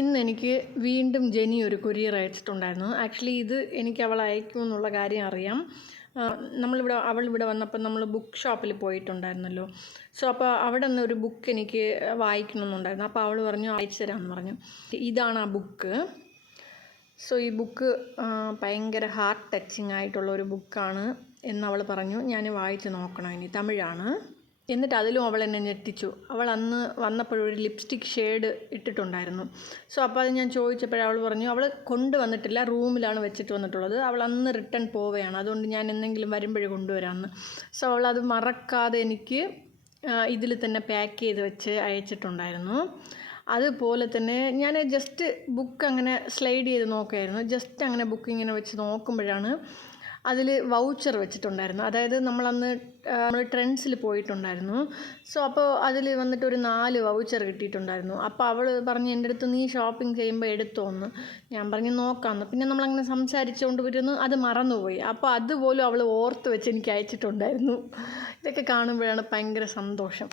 ഇന്നെനിക്ക് വീണ്ടും ജെനി ഒരു കൊറിയർ അയച്ചിട്ടുണ്ടായിരുന്നു. ആക്ച്വലി ഇത് എനിക്ക് അവൾ അയക്കുമെന്നുള്ള കാര്യം അറിയാം. അവളിവിടെ വന്നപ്പോൾ നമ്മൾ ബുക്ക് ഷോപ്പിൽ പോയിട്ടുണ്ടായിരുന്നല്ലോ. സോ അപ്പോൾ അവിടെ നിന്ന് ഒരു ബുക്ക് എനിക്ക് വായിക്കണമെന്നുണ്ടായിരുന്നു. അപ്പോൾ അവൾ പറഞ്ഞു അയച്ചു തരാമെന്ന് പറഞ്ഞു. ഇതാണ് ആ ബുക്ക്. സോ ഈ ബുക്ക് ഭയങ്കര ഹാർട്ട് ടച്ചിങ് ആയിട്ടുള്ള ഒരു ബുക്കാണ് എന്നവൾ പറഞ്ഞു. ഞാൻ വായിച്ച് നോക്കണം. ഇനി തമിഴാണ്. എന്നിട്ട് അതിലും അവൾ എന്നെ ഞെട്ടിച്ചു. അവൾ അന്ന് വന്നപ്പോഴൊരു ലിപ്സ്റ്റിക് ഷെയ്ഡ് ഇട്ടിട്ടുണ്ടായിരുന്നു. സോ അപ്പോൾ അത് ഞാൻ ചോദിച്ചപ്പോഴേ അവൾ പറഞ്ഞു അവൾ കൊണ്ടുവന്നിട്ടില്ല, റൂമിലാണ് വെച്ചിട്ട് വന്നിട്ടുള്ളത്. അവൾ അന്ന് റിട്ടേൺ പോവുകയാണ്, അതുകൊണ്ട് ഞാൻ എന്തെങ്കിലും വരുമ്പോഴേ കൊണ്ടുവരാമെന്ന്. സോ അവൾ അത് മറക്കാതെ എനിക്ക് ഇതിൽ തന്നെ പാക്ക് ചെയ്ത് വെച്ച് അയച്ചിട്ടുണ്ടായിരുന്നു. അതുപോലെ തന്നെ ഞാൻ ജസ്റ്റ് ബുക്ക് അങ്ങനെ സ്ലൈഡ് ചെയ്ത് നോക്കുകയായിരുന്നു. ജസ്റ്റ് അങ്ങനെ ബുക്ക് ഇങ്ങനെ വെച്ച് നോക്കുമ്പോഴാണ് അതിൽ വൗച്ചർ വെച്ചിട്ടുണ്ടായിരുന്നു. അതായത് നമ്മൾ ട്രെൻഡ്സിൽ പോയിട്ടുണ്ടായിരുന്നു. സോ അപ്പോൾ അതിൽ വന്നിട്ട് ഒരു 4 വൗച്ചർ കിട്ടിയിട്ടുണ്ടായിരുന്നു. അപ്പോൾ അവൾ പറഞ്ഞു എൻ്റെ അടുത്ത് നീ ഷോപ്പിംഗ് ചെയ്യുമ്പോൾ എടുത്തോന്ന്. ഞാൻ പറഞ്ഞു നോക്കാമെന്ന്. പിന്നെ നമ്മളങ്ങനെ സംസാരിച്ചുകൊണ്ട് വരുന്നു, അത് മറന്നുപോയി. അപ്പോൾ അതുപോലും അവൾ ഓർത്ത് വെച്ച് എനിക്ക് അയച്ചിട്ടുണ്ടായിരുന്നു. ഇതൊക്കെ കാണുമ്പോഴാണ് ഭയങ്കര സന്തോഷം.